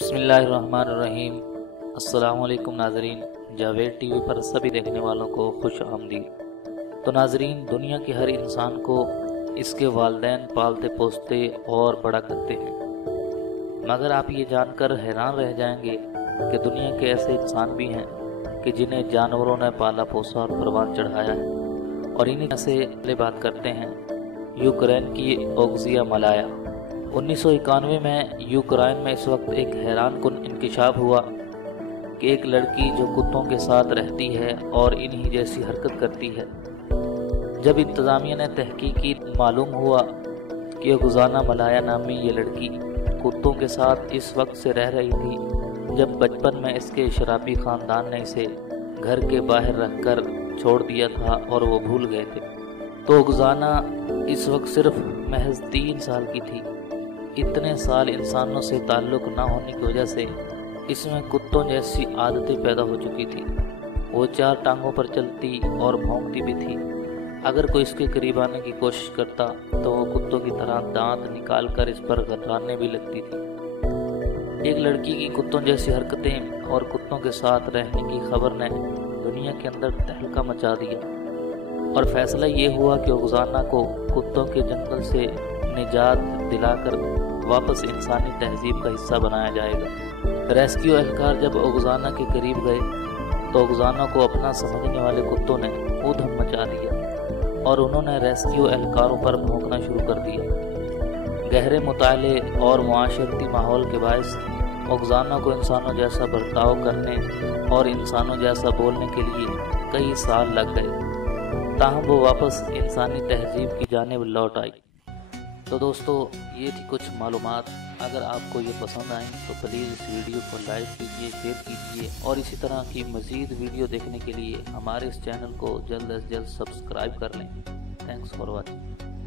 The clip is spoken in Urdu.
بسم اللہ الرحمن الرحیم۔ السلام علیکم ناظرین، جاوید ٹی وی پر سبھی دیکھنے والوں کو خوش آمدید۔ تو ناظرین، دنیا کے ہر انسان کو اس کے والدین پالتے پوستے اور بڑا کرتے ہیں، مگر آپ یہ جان کر حیران رہ جائیں گے کہ دنیا کے ایسے انسان بھی ہیں کہ جنہیں جانوروں نے پالا پوسا اور پروان چڑھایا ہے، اور انہی سے بات کرتے ہیں یوکرائن کی اوگزانا ملائیا۔ 1991 میں یوکرائن میں اس وقت ایک حیران کن انکشاف ہوا کہ ایک لڑکی جو کتوں کے ساتھ رہتی ہے اور انہی جیسی حرکت کرتی ہے۔ جب انتظامیہ نے تحقیق کی، معلوم ہوا کہ اوگزانا ملائیا نامی یہ لڑکی کتوں کے ساتھ اس وقت سے رہ رہی تھی جب بچپن میں اس کے شرابی خاندان نے اسے گھر کے باہر رکھ کر چھوڑ دیا تھا اور وہ بھول گئے تھے۔ تو اوگزانا اس وقت صرف محض 3 سال کی تھی۔ اتنے سال انسانوں سے تعلق نہ ہونے کی وجہ سے اس میں کتوں جیسی عادتیں پیدا ہو چکی تھی۔ وہ 4 ٹانگوں پر چلتی اور بھونکتی بھی تھی۔ اگر کوئی اس کے قریب آنے کی کوشش کرتا تو وہ کتوں کی طرح دانت نکال کر اس پر غدارنے بھی لگتی تھی۔ ایک لڑکی کی کتوں جیسی حرکتیں اور کتوں کے ساتھ رہنے کی خبر نے دنیا کے اندر تہلکہ مچا دیا، اور فیصلہ یہ ہوا کہ اوگزانا کو کتوں کے جنگل سے نجات دلا کر واپس انسانی تہذیب کا حصہ بنایا جائے گا۔ ریسکیو اہلکار جب اوگزانا کے قریب گئے تو اوگزانا کو اپنا سمجھنے والے کتوں نے ادھم مچا دیا اور انہوں نے ریسکیو اہلکاروں پر بھونکنا شروع کر دیا۔ گہرے مطالعے اور معاشرتی ماحول کے باعث اوگزانا کو انسانوں جیسا برتاؤ کرنے اور انسانوں جیسا بولنے کے لیے کئی سال لگ گئے، تاہم وہ واپس انسانی تہذیب کی جانب لوٹ آئی۔ تو دوستو، یہ تھی کچھ معلومات۔ اگر آپ کو یہ پسند آئیں تو پلیز اس ویڈیو کو لائک کیجیے، شیئر کیجیے، اور اسی طرح کی مزید ویڈیو دیکھنے کے لیے ہمارے اس چینل کو جلد از جلد سبسکرائب کر لیں۔ Thanks for watching.